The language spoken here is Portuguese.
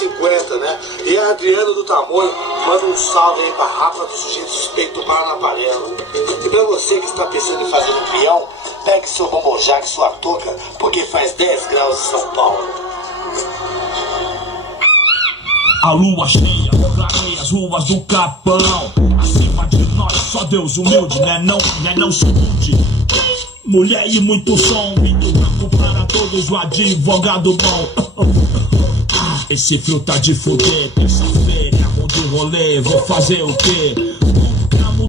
50, né? E a Adriana do Tamoio manda um salve aí pra Rafa do sujeito suspeito do Paranapanema. E pra você que está pensando em fazer um peão, pegue seu bobojac, sua touca, porque faz 10 graus em São Paulo. A lua cheia, clareia as ruas do Capão. Acima de nós, só Deus humilde, né não saúde. Mulher e muito som, muito campo para todos, o advogado bom. Esse frio tá de fuder, terça-feira, é de rolê, vou fazer o quê?